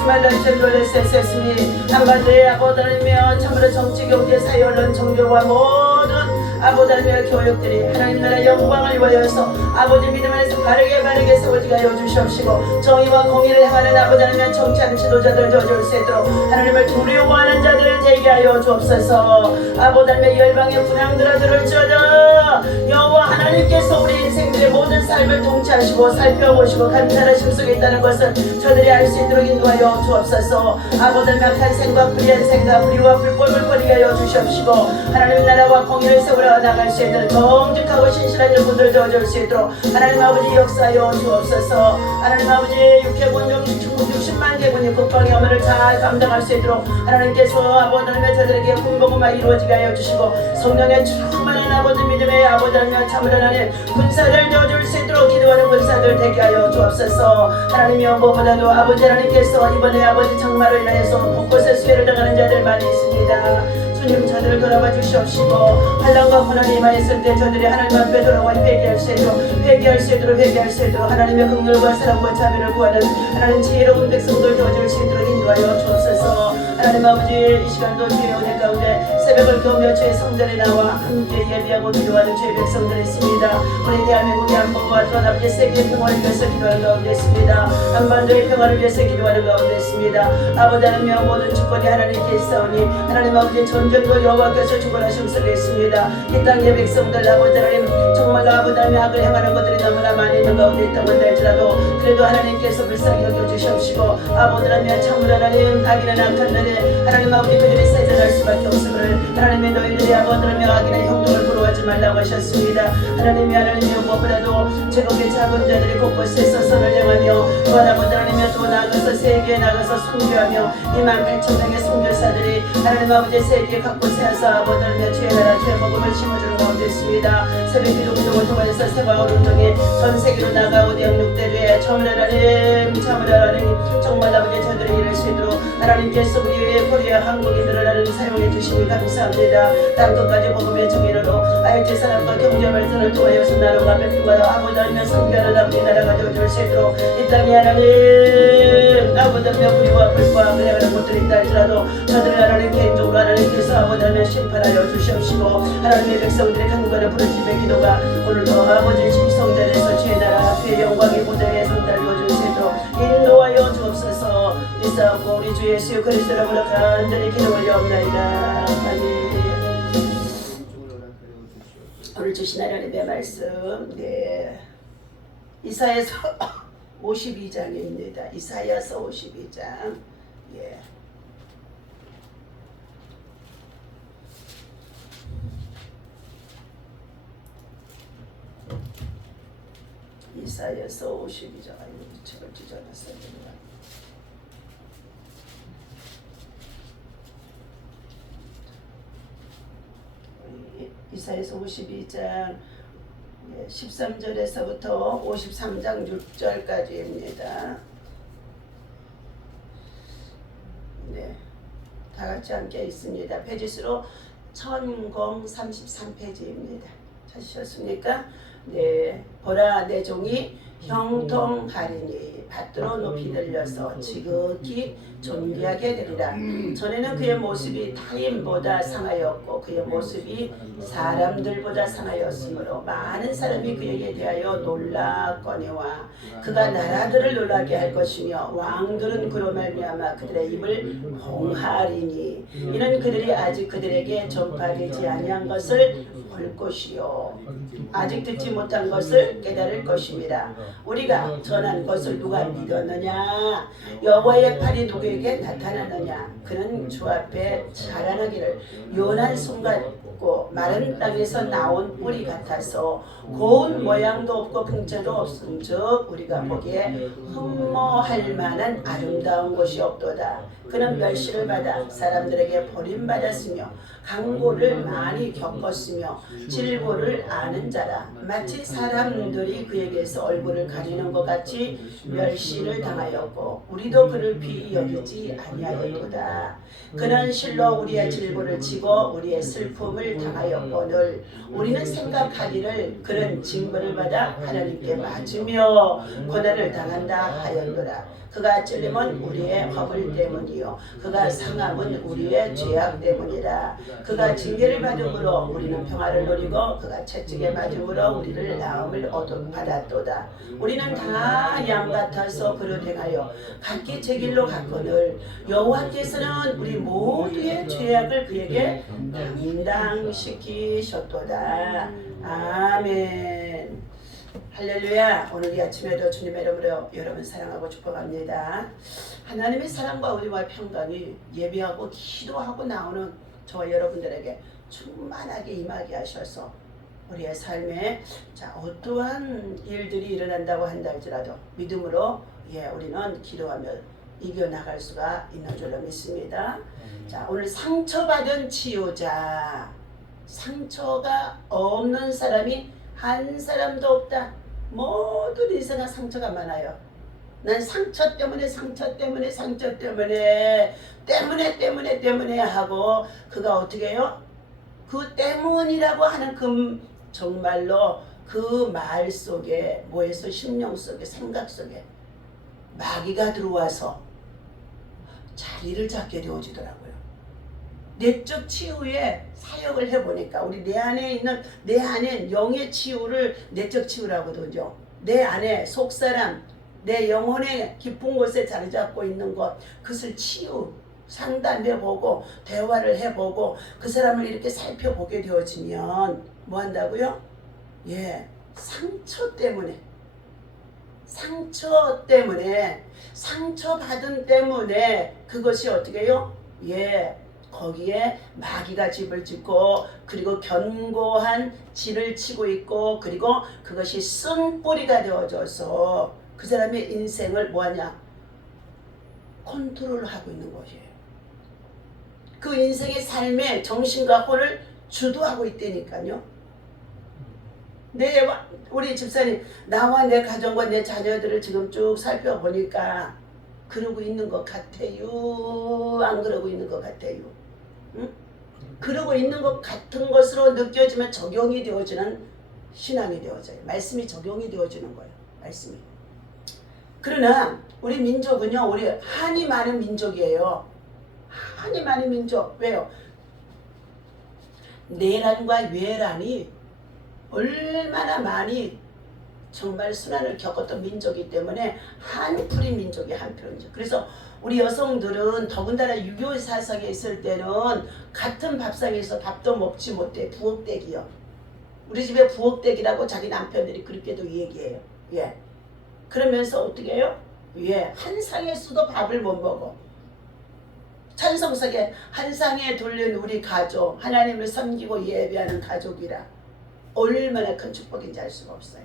스말란첼로레세세스니 한반도의 아버지 하나님이여 참으로 정치 경제 사회 언론 종교와 모든 아버지 하나님의 교육들이 하나님 나라 영광을 위하여서 아버지 믿음 안에서 바르게 세워지게 하여 주시옵시고 정의와 공의를 행하는 아버지 하나님의 정치하는 지도자들 저줄 수 있도록 하나님을 두려워하는 자들을 되게 하여 주옵소서. 아버지 하나님의 열방의 분향들아 들을지어다. 여호와 하나님께서 우리 인생들의 모든 삶을 통치하시고 살펴보시고 감찰하심 속에 있다는 것을 저들이 알 수 있도록 인도하여 주옵소서. 아버지 하나님 악한 생각 불의한 생각 불의와 불법을 버리게 하여 주시옵시고 하나님 나라와 공의를 세우려 나갈 수 있는 정직하고 신실한 일꾼들 저어줄 수 있도록 하나님 아버지 역사하여 주옵소서. 하나님 아버지 육해군중 60만 개군이 국방의 업무를 잘 감당할 수 있도록 하나님께서 아버지 하나님의 저들에게 군복음만 이루어지게 하여 주시고 성령의 충만한 아버지 믿음의 아버지 하나님 참으로 하나님 군사들 저어줄 수 있도록 기도하는 군사들 되게 하여 주옵소서. 하나님이여 무엇보다도 아버지 하나님께서 이번에 아버지 장마로 인하여서 곳곳에 수혜를 당하는 자들 많이 있습니다. 주님 저들을 돌아봐 주시옵시고 환난과 고난이 임하였을 때 저들이 하나님 앞에 돌아와 회개할 수 있도록 하나님의 긍휼과 사랑과 자비를 구하는 하나님 지혜로운 백성들 되어줄 수 있도록 인도하여 주옵소서. 하나님 아버지 이 시간도 주의 은혜 가운데 새벽을 겨우며 주의 성전에 나와 함께 예비하고 기도하는 주의 백성들이 있습니다. 우리 대한민국의 안보와 또 아버지 세계의 평화를 위해서 기도하는 가운데 있습니다. 한반도의 평화를 위해서 기도하는 가운데 있습니다. 아버지 하나님의 모든 주권이 하나님께 있사오니 하나님 아버지 전쟁도 여호와께서 주권하심 속에 있습니다. 이 땅의 백성들 아버지 하나님 정말 아버지 하나님의 악을 행하는 것들이 너무나 많이 있는 가운데 있다고 할지라도 그래도 하나님께서 불쌍히 여겨주시옵시고 아버지 하나님 참으로 하나님 악인은 악한 날에 하나님 아버지 그들이 세전할 수밖에 없으므로 하나님의 너희들이 아버지 하나님 악인의 형통을 부러워하지 말라고 하셨습니다. 하나님이 무엇보다도 제국의 작은 자들이 곳곳에서 선을 행하며 또한 아버지 하나님이 또 나아가서 세계에 나가서 순교하며 28,000명의 순교사들이 하나님 아버지 세계 각곳에 와서 아버지 하나님의 주의 나라 주의 복음을 심어주는 가운데 있습니다. 새벽 기도 운동을 통해서 세바울 운동에 전 세계로 나가고 영육대주에 참으로 하나님 정말 아버지 저들이 일할 수 있도록 하나님께서 우리의 코리아 한국인들을 하나님 사용해 주시니 감사합니다. 땅끝까지 복음의 증인으로 아일지 사람과 경제 발전을 통하여서 나라가 베풀고요 아버지 하나님 성결한 아버지 나라가 되어줄 수 있도록 이 땅에 하나님 아버지 하나님 불의와 불과 그래가는 것들이 있다 할지라도 저들을 하나님 개인적으로 하나님께서 아버지 하나님 심판하여 주시옵시고 하나님의 백성들의 간구하는 부르짖음의 기도가 오늘도 아버지 성전에서 주의 나라 주의 영광의 보좌에 상달되어줄 수 있도록 인도하여 주옵소서. 믿사옵고 우리 주 예수 그리스도 이름으로 간절히 기도 올려옵나이다. 아멘. 오늘 주신 하나님의 말씀 이사야서 52장입니다. 이사야서 52장 이사야서 52장 책을 찢어놨어야 됩니다. 이사야서 52장 13절에서부터 53장 6절까지입니다. 다 같이 함께 있습니다. 페이지수로 1033페이지입니다. 찾으셨습니까? 보라 내 종이 형통하리니 밭으로 높이 들려서 지극히 존귀하게 되리라. 전에는 그의 모습이 타인보다 상하였고 그의 모습이 사람들보다 상하였으므로 많은 사람이 그에게 대하여 놀랐거니와 그가 나라들을 놀라게 할 것이며 왕들은 그로 말미암아 그들의 입을 봉하리니 이는 그들이 아직 그들에게 전파되지 아니한 것을 볼 것이요 아직 듣지 못한 것을 깨달을 것입니다. 우리가 전한 것을 누가 믿었느냐? 여호와의 팔이 누구에게 나타났느냐? 그는 주 앞에 자라나기를 요난 손 같고 마른 땅에서 나온 뿌리 같아서 고운 모양도 없고 풍채도 없음즉 우리가 보기에 흠모할 만한 아름다운 곳이 없도다. 그는 멸시를 받아 사람들에게 버림받았으며 강고를 많이 겪었으며 질고를 아는 자라. 마치 사람들이 그에게서 얼굴을 가리는 것 같이 멸시를 당하였고 우리도 그를 귀히 여기지 아니하였도다. 그는 실로 우리의 질고를 치고 우리의 슬픔을 당하였거늘 우리는 생각하기를 그는 징벌을 받아 하나님께 맞으며 고난을 당한다 하였노라. 그가 찔림은 우리의 허물 때문이요 그가 상함은 우리의 죄악 때문이라. 그가 징계를 받음으로 우리는 평화를 누리고 그가 채찍에 맞음으로 우리를 나음을 받았도다. 우리는 다 양 같아서 그릇 행하여 각기 제 길로 갔거늘 여호와께서는 우리 모두의 죄악을 그에게 감당시키셨도다. 아멘. 할렐루야. 오늘 이 아침에도 주님의 이름으로 여러분 사랑하고 축복합니다. 하나님의 사랑과 우리와의 평강이 예배하고 기도하고 나오는 저와 여러분들에게 충만하게 임하게 하셔서 우리의 삶에 어떠한 일들이 일어난다고 한다 할지라도 믿음으로 우리는 기도하며 이겨나갈 수가 있는 줄로 믿습니다. 자, 오늘 상처받은 치유자. 상처가 없는 사람이 한 사람도 없다. 모든 인생은 상처가 많아요. 난 상처 때문에 하고 그가 어떻게 해요? 그 때문이라고 하는 그 정말로 그 말 속에 뭐에서 심령 속에 생각 속에 마귀가 들어와서 자리를 잡게 되어지더라고요. 내적 치유에 사역을 해보니까 우리 내 안에 영의 치유를 내적 치유라고 그러죠. 내 안에 속사람 내 영혼의 깊은 곳에 자리 잡고 있는 것 그것을 치유 상담해보고 대화를 해보고 그 사람을 이렇게 살펴보게 되어지면 뭐 한다고요? 상처받은 때문에 그것이 어떻게 해요? 거기에 마귀가 집을 짓고 그리고 견고한 진을 치고 있고 그리고 그것이 쓴뿌리가 되어져서 그 사람의 인생을 뭐하냐? 컨트롤하고 있는 것이에요. 그 인생의 삶에 정신과 혼을 주도하고 있다니까요. 우리 집사님 나와 내 가정과 내 자녀들을 지금 쭉 살펴보니까 그러고 있는 것 같아요? 안 그러고 있는 것 같아요? 응? 그러고 있는 것 같은 것으로 느껴지면 적용이 되어지는 신앙이 되어져요. 말씀이 적용이 되어지는 거예요. 말씀이. 그러나 우리 민족은요, 우리 한이 많은 민족이에요. 한이 많은 민족. 왜요? 내란과 외란이 얼마나 많이 정말 순환을 겪었던 민족이기 때문에 한풀이 민족이에요. 한풀이 민족. 그래서 우리 여성들은 더군다나 6.25 사상에 있을 때는 같은 밥상에서 밥도 먹지 못해. 부엌대기요. 우리 집에 부엌대기라고 자기 남편들이 그렇게도 얘기해요. 그러면서 어떻게 해요? 한 상에서도 밥을 못 먹어. 찬송석에 한 상에 돌린 우리 가족, 하나님을 섬기고 예배하는 가족이라 얼마나 큰 축복인지 알 수가 없어요.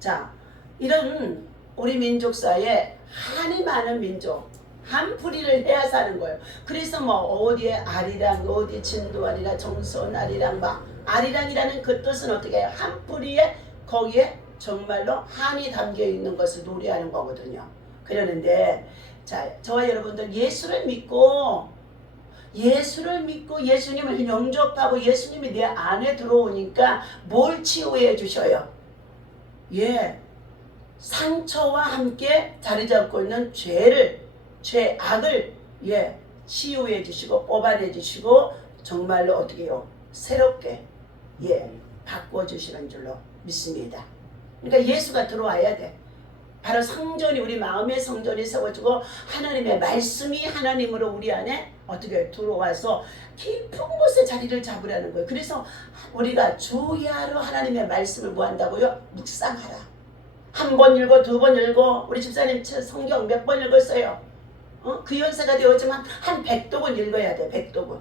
자, 이런 우리 민족사에 한이 많은 민족, 한풀이를 해야 사는 거예요. 그래서 뭐 어디에 아리랑, 어디 진도아리랑, 정선아리랑 막 아리랑이라는 그 뜻은 어떻게 해요? 한풀이에 거기에 정말로 한이 담겨 있는 것을 노래하는 거거든요. 그러는데 자, 저와 여러분들 예수를 믿고 예수님을 영접하고 예수님이 내 안에 들어오니까 뭘 치유해 주셔요? 상처와 함께 자리 잡고 있는 죄악을 치유해 주시고 뽑아내 주시고 정말로 어떻게 해요? 새롭게 바꿔 주시는 줄로 믿습니다. 그러니까 예수가 들어와야 돼. 바로 성전이 우리 마음의 성전이 세워지고 하나님의 말씀이 하나님으로 우리 안에 어떻게 들어와서 깊은 곳에 자리를 잡으라는 거예요. 그래서 우리가 주야로 하나님의 말씀을 뭐 한다고요? 묵상하라. 한 번 읽고 두 번 읽고 우리 집사님 성경 몇 번 읽었어요? 그 연세가 되었지만 한 100독은 읽어야 돼. 100독은.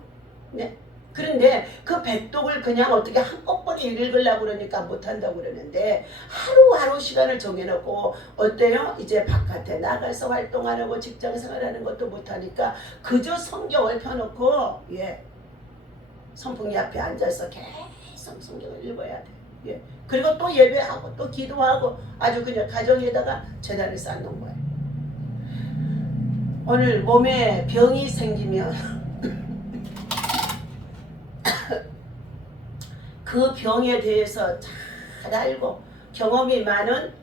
네? 그런데 그 100독을 그냥 어떻게 한꺼번에 읽으려고 그러니까 못한다고 그러는데 하루하루 시간을 정해놓고 어때요? 이제 바깥에 나가서 활동하고 직장생활하는 것도 못하니까 그저 성경을 펴놓고 선풍기 앞에 앉아서 계속 성경을 읽어야 돼. 그리고 또 예배하고 또 기도하고 아주 그냥 가정에다가 재단을 쌓는 거예요. 오늘 몸에 병이 생기면 그 병에 대해서 잘 알고 경험이 많은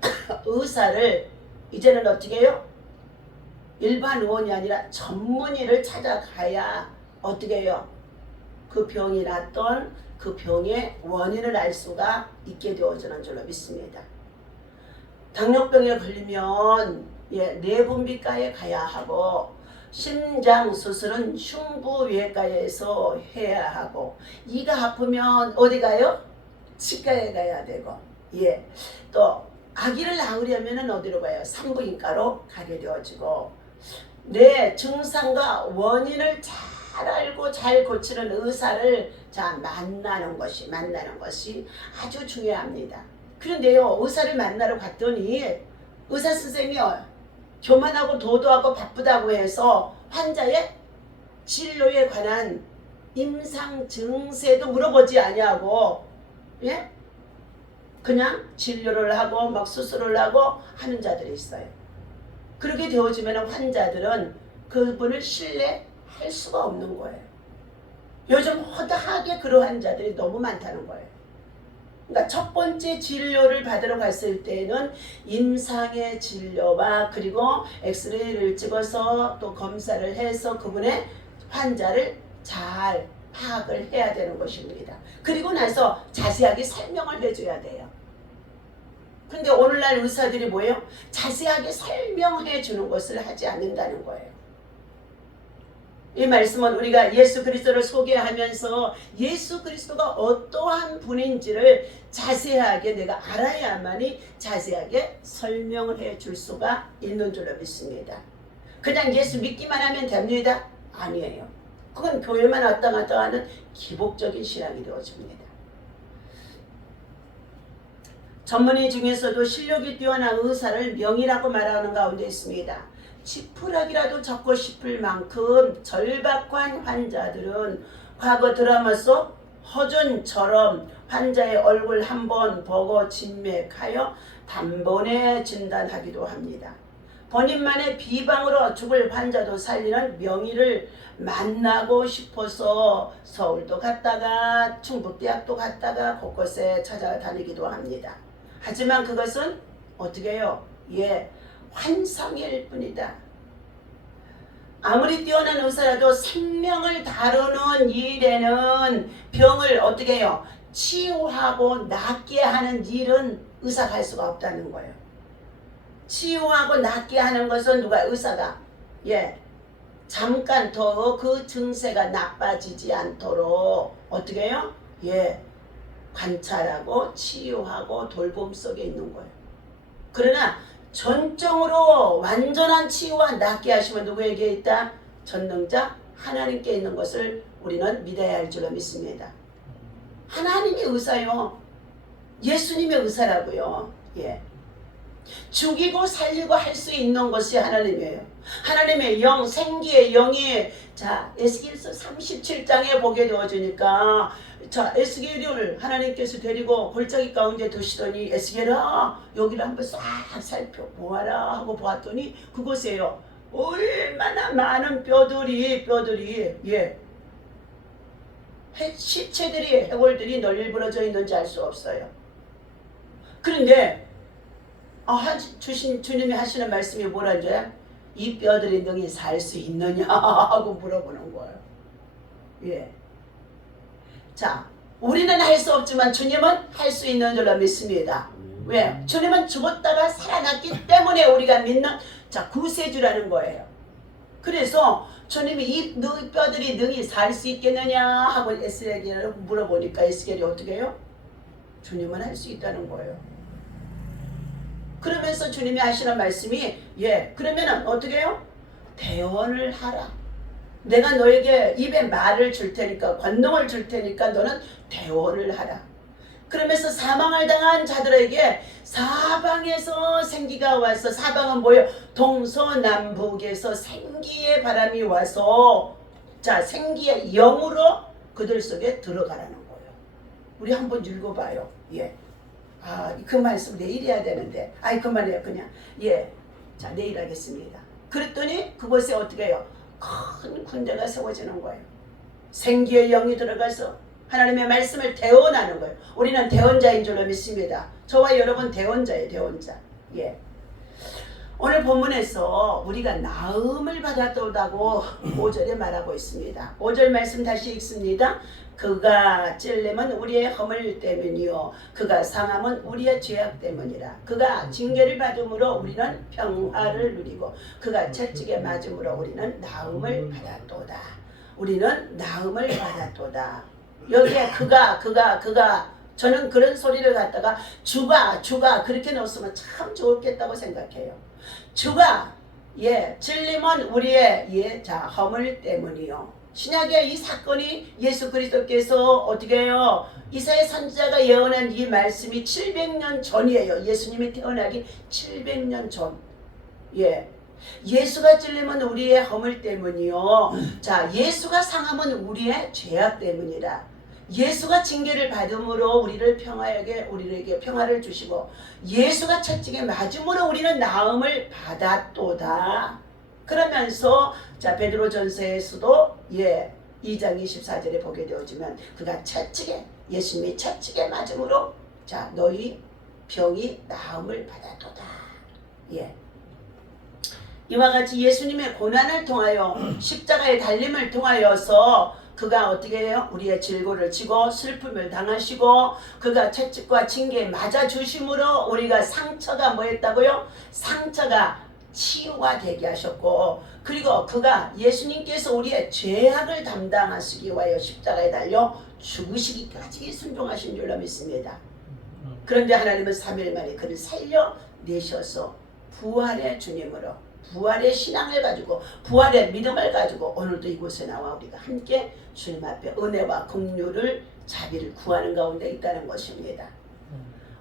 의사를 이제는 어떻게 해요? 일반 의원이 아니라 전문의를 찾아가야 어떻게 해요? 그 병이 났던 그 병의 원인을 알 수가 있게 되어지는 줄로 믿습니다. 당뇨병에 걸리면 내분비과에 가야 하고, 심장 수술은 흉부외과에서 해야 하고, 이가 아프면 어디 가요? 치과에 가야 되고, 또 아기를 낳으려면 어디로 가요? 산부인과로 가게 되어지고, 내 증상과 원인을 잘 알고 잘 고치는 의사를 만나는 것이 아주 중요합니다. 그런데요, 의사를 만나러 갔더니 의사 선생님이 교만하고 도도하고 바쁘다고 해서 환자의 진료에 관한 임상 증세도 물어보지 아니하고 그냥 진료를 하고 막 수술을 하고 하는 자들이 있어요. 그렇게 되어지면 환자들은 그분을 신뢰할 수가 없는 거예요. 요즘 허다하게 그러한 자들이 너무 많다는 거예요. 그러니까 첫 번째 진료를 받으러 갔을 때는 임상의 진료와 그리고 엑스레이를 찍어서 또 검사를 해서 그분의 환자를 잘 파악을 해야 되는 것입니다. 그리고 나서 자세하게 설명을 해줘야 돼요. 근데 오늘날 의사들이 뭐예요? 자세하게 설명해 주는 것을 하지 않는다는 거예요. 이 말씀은 우리가 예수 그리스도를 소개하면서 예수 그리스도가 어떠한 분인지를 자세하게 내가 알아야만이 자세하게 설명을 해 줄 수가 있는 줄로 믿습니다. 그냥 예수 믿기만 하면 됩니다? 아니에요. 그건 교회만 왔다 갔다 하는 기복적인 신앙이 되어집니다. 전문의 중에서도 실력이 뛰어난 의사를 명의라고 말하는 가운데 있습니다. 지푸라기라도 잡고 싶을 만큼 절박한 환자들은 과거 드라마 속 허준처럼 환자의 얼굴 한번 보고 진맥하여 단번에 진단하기도 합니다. 본인만의 비방으로 죽을 환자도 살리는 명의를 만나고 싶어서 서울도 갔다가 충북대학도 갔다가 곳곳에 찾아다니기도 합니다. 하지만 그것은 어떻게 해요? 환상일 뿐이다. 아무리 뛰어난 의사라도 생명을 다루는 일에는 병을 어떻게 해요? 치유하고 낫게 하는 일은 의사가 할 수가 없다는 거예요. 치유하고 낫게 하는 것은 누가? 의사가. 잠깐 더 그 증세가 나빠지지 않도록 어떻게 해요? 관찰하고 치유하고 돌봄 속에 있는 거예요. 그러나 전적으로 완전한 치유와 낫게 하시면 누구에게 있다? 전능자 하나님께 있는 것을 우리는 믿어야 할 줄로 믿습니다. 하나님이 의사요. 예수님의 의사라고요. 죽이고 살리고 할 수 있는 것이 하나님이에요. 하나님의 영, 생기의 영이 에스겔서 37장에 보게 되어지니까 에스겔을 하나님께서 데리고 골짜기 가운데 두시더니 에스겔아 여기를 한번 싹 살펴보아라 하고 보았더니 그곳에요 얼마나 많은 뼈들이 시체들이 해골들이 널리 부러져 있는지 알 수 없어요. 그런데 주님이 하시는 말씀이 뭐라죠? 이 뼈들이 능히 살 수 있느냐 하고 물어보는 거예요. 우리는 할 수 없지만 주님은 할 수 있는 줄로 믿습니다. 왜? 주님은 죽었다가 살아났기 때문에 우리가 믿는 구세주라는 거예요. 그래서 주님이 이 뼈들이 능히 살 수 있겠느냐 하고 에스겔을 물어보니까 에스겔이 어떻게 해요? 주님은 할 수 있다는 거예요. 그러면서 주님이 하시는 말씀이 그러면은 어떻게 해요? 대언을 하라. 내가 너에게 입에 말을 줄 테니까 권능을 줄 테니까 너는 대언을 하라. 그러면서 사망을 당한 자들에게 사방에서 생기가 와서 사방은 뭐예요? 동서남북에서 생기의 바람이 와서 생기의 영으로 그들 속에 들어가라는 거예요. 우리 한번 읽어봐요. 그 말씀 내일 해야 되는데 그만해요 그냥. 내일 하겠습니다. 그랬더니 그곳에 어떻게 해요? 큰 군대가 세워지는 거예요. 생기의 영이 들어가서 하나님의 말씀을 대언하는 거예요. 우리는 대언자인 줄로 믿습니다. 저와 여러분 대언자예요. 대언자. 오늘 본문에서 우리가 나음을 받았다고 5절에 말하고 있습니다. 5절 말씀 다시 읽습니다. 그가 찔림은 우리의 허물 때문이요 그가 상함은 우리의 죄악 때문이라. 그가 징계를 받음으로 우리는 평화를 누리고 그가 채찍에 맞음으로 우리는 나음을 받았도다. 우리는 나음을 받았도다. 여기에 그가 저는 그런 소리를 갖다가 주가 그렇게 넣었으면 참 좋겠다고 생각해요. 주가 찔림은 우리의 허물 때문이요. 신약의 이 사건이 예수 그리스도께서 어떻게 해요? 이사야 선지자가 예언한 이 말씀이 700년 전이에요. 예수님이 태어나기 700년 전. 예수가 찔림은 우리의 허물 때문이요. 자, 예수가 상함은 우리의 죄악 때문이라. 예수가 징계를 받음으로 우리에게 평화를 주시고 예수가 채찍에 맞음으로 우리는 나음을 받았도다. 그러면서 자 베드로전서에서도 2장 24절에 보게 되어지면 그가 예수님이 채찍에 맞음으로 자 너희 병이 나음을 받았도다. 이와 같이 예수님의 고난을 통하여 십자가의 달림을 통하여서 그가 어떻게 해요? 우리의 질고를 지고 슬픔을 당하시고 그가 채찍과 징계에 맞아 주심으로 우리가 상처가 뭐였다고요? 상처가 치유가 되게 하셨고 그리고 그가 예수님께서 우리의 죄악을 담당하시기 위하여 십자가에 달려 죽으시기까지 순종하신 줄로 믿습니다. 그런데 하나님은 3일 만에 그를 살려내셔서 부활의 주님으로 부활의 신앙을 가지고 부활의 믿음을 가지고 오늘도 이곳에 나와 우리가 함께 주님 앞에 은혜와 긍휼을 자비를 구하는 가운데 있다는 것입니다.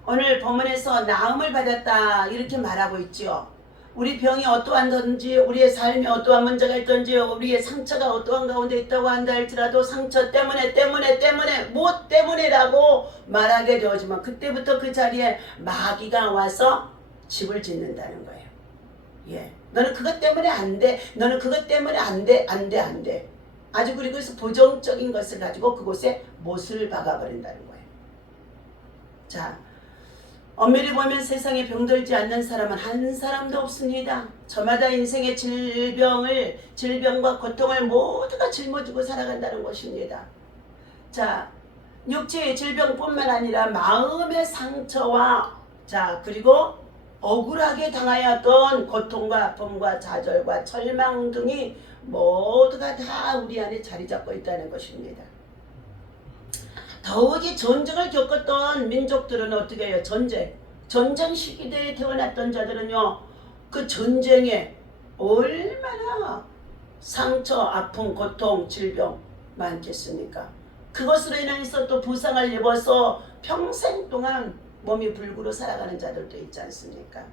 오늘 본문에서 나음을 받았다 이렇게 말하고 있죠. 우리 병이 어떠한지 우리의 삶에 어떠한 문제가 있든지 우리의 상처가 어떠한 가운데 있다고 한다 할지라도 상처 때문에 무엇 때문에라고 말하게 되어지만 그때부터 그 자리에 마귀가 와서 집을 짓는다는 거예요. 너는 그것 때문에 안 돼. 너는 그것 때문에 안 돼. 아주 그래서 부정적인 것을 가지고 그곳에 못을 박아버린다는 거예요. 자, 엄밀히 보면 세상에 병들지 않는 사람은 한 사람도 없습니다. 저마다 인생의 질병과 고통을 모두가 짊어지고 살아간다는 것입니다. 자, 육체의 질병뿐만 아니라 마음의 상처와 자 그리고 억울하게 당하였던 고통과 아픔과 좌절과 절망 등이 모두가 다 우리 안에 자리 잡고 있다는 것입니다. 더욱이 전쟁을 겪었던 민족들은 어떻게 해요? 전쟁 시기대에 태어났던 자들은요. 그 전쟁에 얼마나 상처, 아픔, 고통, 질병 많겠습니까? 그것으로 인해서 또 부상을 입어서 평생 동안 몸이 불구로 살아가는 자들도 있지 않습니까?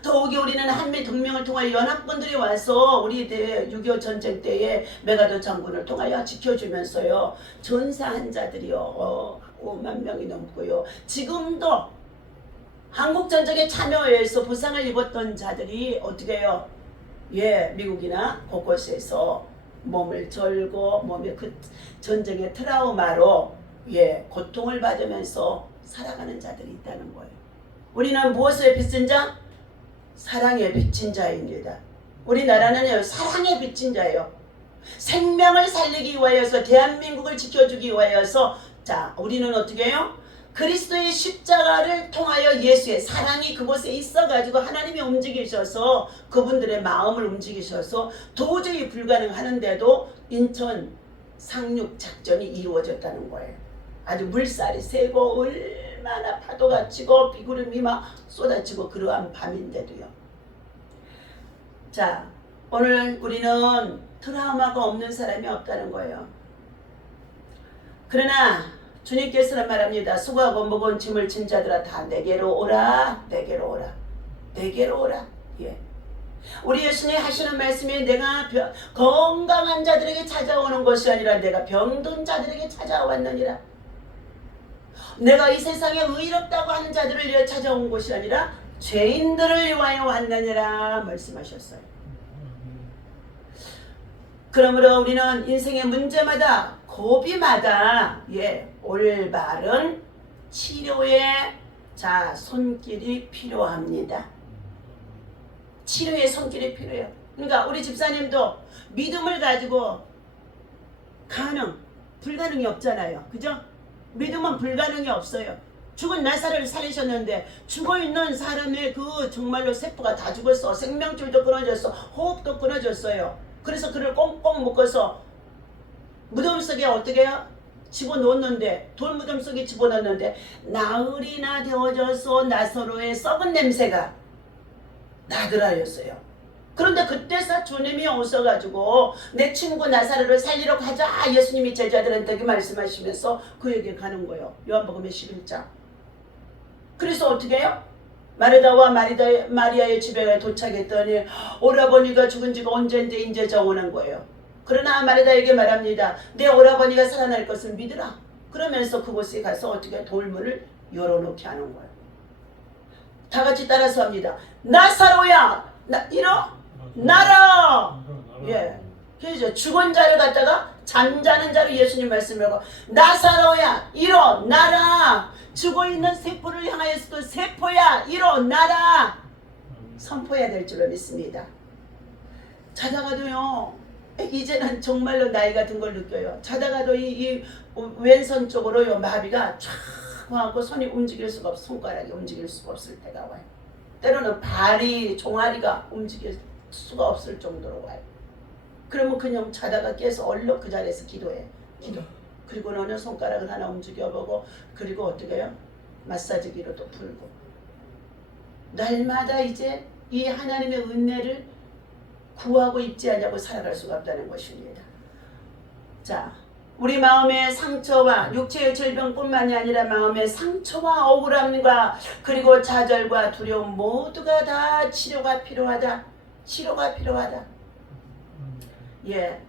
더욱이 우리는 한미 동맹을 통하여 연합군들이 와서 우리 6.25 전쟁 때에 메가더 장군을 통하여 지켜주면서요. 전사한 자들이요. 5만 명이 넘고요. 지금도 한국전쟁에 참여해서 부상을 입었던 자들이 어떻게 해요? 미국이나 곳곳에서 몸을 절고 몸의 그 전쟁의 트라우마로 고통을 받으면서 살아가는 자들이 있다는 거예요. 우리는 무엇에 빚진 자? 사랑에 빚진 자입니다. 우리나라는 사랑에 빚진 자예요. 생명을 살리기 위하여서 대한민국을 지켜주기 위하여서 자 우리는 어떻게 해요? 그리스도의 십자가를 통하여 예수의 사랑이 그곳에 있어가지고 하나님이 움직이셔서 그분들의 마음을 움직이셔서 도저히 불가능하는데도 인천 상륙 작전이 이루어졌다는 거예요. 아주 물살이 세고 얼마나 파도가 치고 비구름이 막 쏟아지고 그러한 밤인데도요. 자 오늘 우리는 트라우마가 없는 사람이 없다는 거예요. 그러나 주님께서는 말합니다. 수고하고 무거운 짐을 진 자들아 다 내게로 오라. 우리 예수님이 하시는 말씀이 내가 건강한 자들에게 찾아오는 것이 아니라 내가 병든 자들에게 찾아왔느니라. 내가 이 세상에 의롭다고 하는 자들을 위해 찾아온 것이 아니라 죄인들을 위하여 왔느니라 말씀하셨어요. 그러므로 우리는 인생의 문제마다 고비마다 올바른 치료의 손길이 필요합니다. 치료의 손길이 필요해요. 그러니까 우리 집사님도 믿음을 가지고 불가능이 없잖아요. 그죠? 믿음은 불가능이 없어요. 죽은 나사로를 살리셨는데 죽어있는 사람의 그 정말로 세포가 다 죽었어. 생명줄도 끊어졌어. 호흡도 끊어졌어요. 그래서 그를 꽁꽁 묶어서 무덤 속에 어떻게 해요? 집어넣었는데, 돌무덤 속에 집어넣었는데 나흘이나 되어져서 나사로의 썩은 냄새가 나더라였어요. 그런데 그때서 주님이 오셔가지고 내 친구 나사로를 살리러 가자, 예수님이 제자들한테 말씀하시면서 그에게 가는 거예요. 요한복음 11장. 그래서 어떻게 해요? 마르다와 마리아의 집에 도착했더니 오라버니가 죽은 지가 언젠데 이제 정원한 거예요. 그러나 마르다에게 말합니다. 내 오라버니가 살아날 것을 믿으라. 그러면서 그곳에 가서 어떻게 돌문을 열어놓게 하는 거예요. 다 같이 따라서 합니다. 나사로야, 나라. 예, 그죠. 죽은 자를 갖다가 잠자는 자로 예수님 말씀을 하고 나사로야 일어나라. 죽어있는 세포를 향하여서도 세포야 일어나라. 선포해야 될 줄로 믿습니다. 자다가도요, 이제는 정말로 나이가 든 걸 느껴요. 자다가도 이 왼손 쪽으로요 마비가 쫙 와갖고 손이 움직일 수가 없어. 손가락이 움직일 수가 없을 때가 와요. 때로는 발이 종아리가 움직일 수가 없을 정도로 와요. 그러면 그냥 자다가 깨서 얼른 그 자리에서 기도해. 그리고 너는 손가락을 하나 움직여보고, 그리고 어떻게 해요? 마사지기로 또 풀고. 날마다 이제 이 하나님의 은혜를 구하고 입지 않냐고 살아갈 수가 없다는 것입니다. 자, 우리 마음의 상처와 육체의 질병뿐만이 아니라 마음의 상처와 억울함과 그리고 좌절과 두려움 모두가 다 치료가 필요하다. 치료가 필요하다. 예.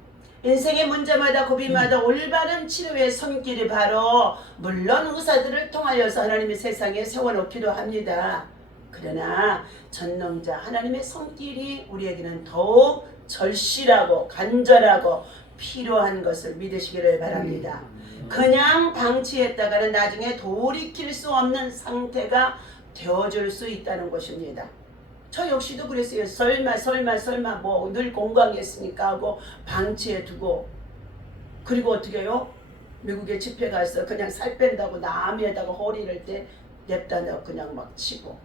인생의 문제마다 고비마다 올바른 치료의 손길이 바로 물론 의사들을 통하여서 하나님의 세상에 세워놓기도 합니다. 그러나 전능자 하나님의 손길이 우리에게는 더욱 절실하고 간절하고 필요한 것을 믿으시기를 바랍니다. 그냥 방치했다가는 나중에 돌이킬 수 없는 상태가 되어줄 수 있다는 것입니다. 저 역시도 그랬어요. 설마 뭐 늘 건강했으니까 하고 방치해두고, 그리고 어떻게 해요? 미국에 집회 가서 그냥 살 뺀다고 남에다가 허리를 때 냅다 넣고 그냥 막 치고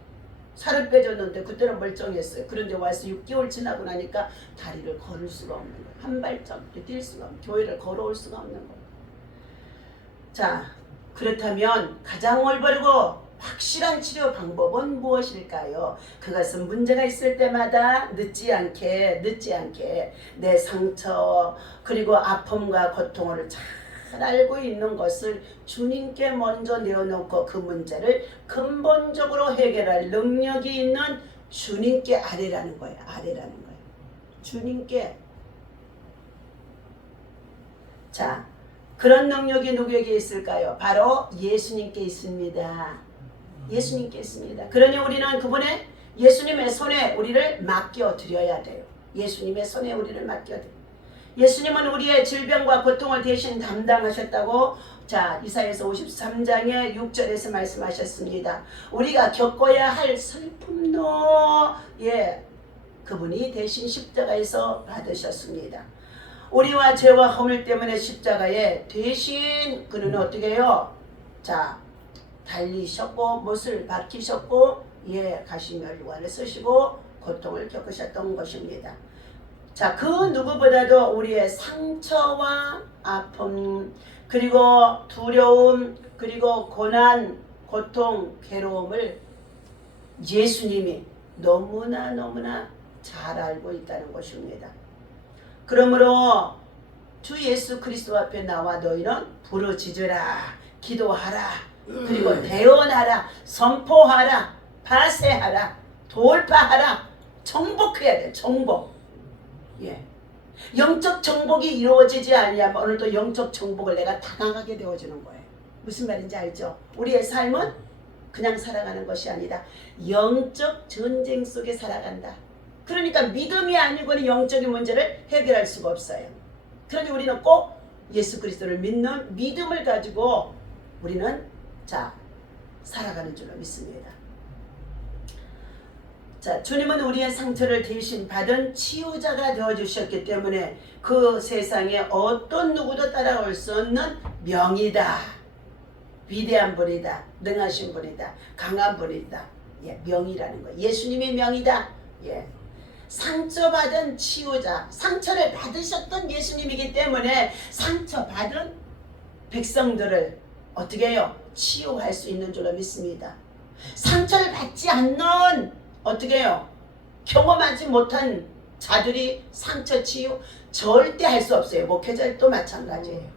살을 빼줬는데 그때는 멀쩡했어요. 그런데 와서 6개월 지나고 나니까 다리를 걸을 수가 없는 거예요. 한 발짝 뛸 수가 없는, 교회를 걸어올 수가 없는 거예요. 자, 그렇다면 가장 올바르고 확실한 치료 방법은 무엇일까요? 그것은 문제가 있을 때마다 늦지 않게 내 상처 그리고 아픔과 고통을 잘 알고 있는 것을 주님께 먼저 내어놓고 그 문제를 근본적으로 해결할 능력이 있는 주님께 아뢰라는 거예요. 주님께. 자, 그런 능력이 누구에게 있을까요? 바로 예수님께 있습니다. 예수님께 있습니다. 그러니 우리는 그분의 예수님의 손에 우리를 맡겨드려야 돼요. 예수님의 손에 우리를 맡겨드려요. 예수님은 우리의 질병과 고통을 대신 담당하셨다고 자 이사야서 53장의 6절에서 말씀하셨습니다. 우리가 겪어야 할 슬픔도 그분이 대신 십자가에서 받으셨습니다. 우리와 죄와 허물 때문에 십자가에 대신 그는 어떻게 해요? 자, 달리셨고 못을 박히셨고 가시멸관을 쓰시고 고통을 겪으셨던 것입니다. 자, 그 누구보다도 우리의 상처와 아픔 그리고 두려움 그리고 고난, 고통, 괴로움을 예수님이 너무나 잘 알고 있다는 것입니다. 그러므로 주 예수 그리스도 앞에 나와 너희는 부르짖으라, 기도하라, 그리고 대언하라, 선포하라, 파쇄하라, 돌파하라, 정복해야 돼. 정복. 영적 정복이 이루어지지 않으면 오늘도 영적 정복을 내가 당하게 되어지는 거예요. 무슨 말인지 알죠? 우리의 삶은 그냥 살아가는 것이 아니라 영적 전쟁 속에 살아간다. 그러니까 믿음이 아니고는 영적인 문제를 해결할 수가 없어요. 그러니 우리는 꼭 예수 그리스도를 믿는 믿음을 가지고 우리는 살아가는 줄로 믿습니다. 자, 주님은 우리의 상처를 대신 받은 치유자가 되어주셨기 때문에 그 세상에 어떤 누구도 따라올 수 없는 명이다. 위대한 분이다. 능하신 분이다. 강한 분이다. 예, 명이라는 거. 예수님이 명이다. 예. 상처받은 치유자, 상처를 받으셨던 예수님이기 때문에 상처받은 백성들을 어떻게 해요? 치유할 수 있는 줄로 믿습니다. 상처를 받지 않는 어떻게 해요? 경험하지 못한 자들이 상처 치유 절대 할 수 없어요. 목회자도 마찬가지예요.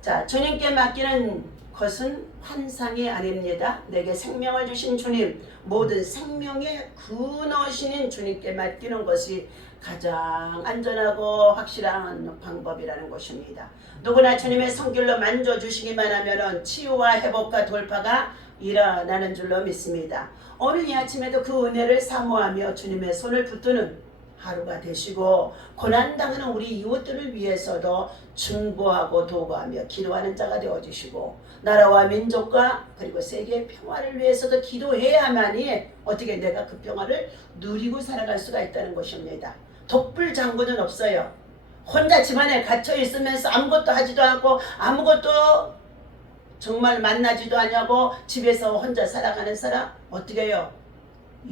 자, 주님께 맡기는 것은 환상이 아닙니다. 내게 생명을 주신 주님, 모든 생명의 근원이신 주님께 맡기는 것이 가장 안전하고 확실한 방법이라는 것입니다. 누구나 주님의 손길로 만져주시기만 하면 치유와 회복과 돌파가 일어나는 줄로 믿습니다. 오늘 이 아침에도 그 은혜를 사모하며 주님의 손을 붙드는 하루가 되시고, 고난당하는 우리 이웃들을 위해서도 중보하고 도구하며 기도하는 자가 되어주시고, 나라와 민족과 그리고 세계의 평화를 위해서도 기도해야만이 어떻게 내가 그 평화를 누리고 살아갈 수가 있다는 것입니다. 독불 장군은 없어요. 혼자 집안에 갇혀 있으면서 아무것도 하지도 않고 아무것도 정말 만나지도 않냐고 집에서 혼자 살아가는 사람 어떻게 해요?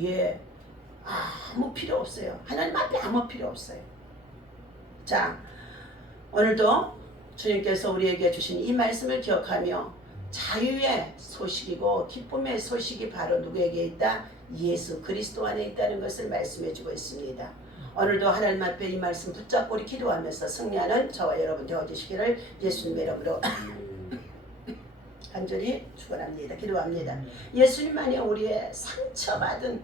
예, 아무 필요 없어요. 하나님 앞에 아무 필요 없어요. 자, 오늘도 주님께서 우리에게 주신 이 말씀을 기억하며 자유의 소식이고 기쁨의 소식이 바로 누구에게 있다? 예수 그리스도 안에 있다는 것을 말씀해 주고 있습니다. 오늘도 하나님 앞에 이 말씀 붙잡고 우리 기도하면서 승리하는 저와 여러분 되어주시기를 예수님의 이름으로 간절히 축원합니다. 기도합니다. 예수님만이 우리의 상처받은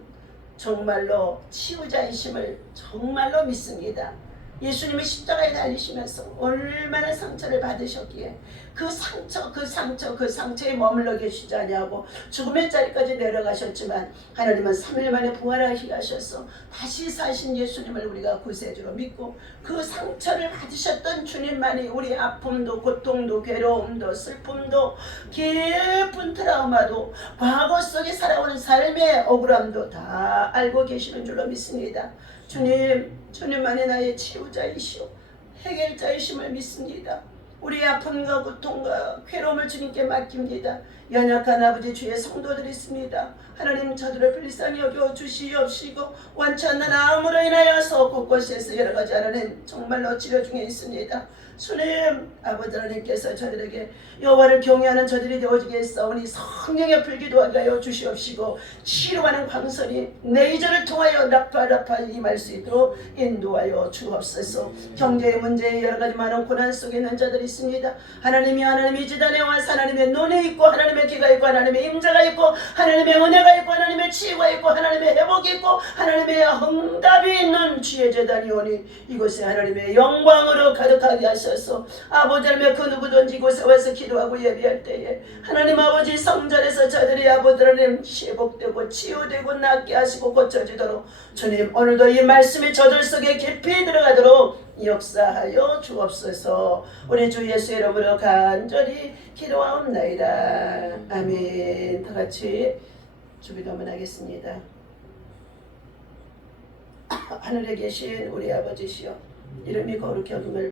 정말로 치유자이심을 정말로 믿습니다. 예수님이 십자가에 달리시면서 얼마나 상처를 받으셨기에 그 상처에 머물러 계시지 아니하고 죽음의 자리까지 내려가셨지만 하나님은 3일 만에 부활하시게 하셔서 다시 사신 예수님을 우리가 구세주로 믿고 그 상처를 받으셨던 주님만이 우리 아픔도 고통도 괴로움도 슬픔도 깊은 트라우마도 과거 속에 살아오는 삶의 억울함도 다 알고 계시는 줄로 믿습니다. 주님만이 나의 치유자이시오 해결자이심을 믿습니다. 우리의 아픔과 고통과 괴로움을 주님께 맡깁니다. 연약한 아버지 주의 성도들이 있습니다. 하나님 저들을 불쌍히 여겨 주시옵시고 원치 않는 암으로 인하여서 곳곳에서 여러가지 하나님 정말로 치료 중에 있습니다. 주님 아버지 하나님께서 저들에게 여호와를 경외하는 저들이 되어지겠사오니 성령의 불기도하게 하여 주시옵시고 치료하는 광선이 내이저를 통하여 라파라파 임할 수 있도록 인도하여 주옵소서. 경제의 문제에 여러가지 많은 고난 속에 있는 자들이 있습니다. 하나님이 지단에 와서 하나님의 눈이 있고 하나님의 귀가 있고 하나님의 임자가 있고 하나님의 은혜가 있고 하나님의 치유가 있고 하나님의 회복이 있고 하나님의 응답이 있는 주의 재단이 오니 이곳에 하나님의 영광으로 가득하게 하셔서 아버지 하나님 그 누구든지 이곳에 와서 기도하고 예배할 때에 하나님 아버지 성전에서 저들이 아버지 하나님 회복되고 치유되고 낫게 하시고 고쳐지도록 주님 오늘도 이 말씀이 저들 속에 깊이 들어가도록 역사하여 주옵소서. 우리 주 예수의 이름으로 간절히 기도하옵나이다. 아멘. 다 같이 주기도문 하겠습니다. 하늘에 계신 우리 아버지시여 이름이 거룩히 여김을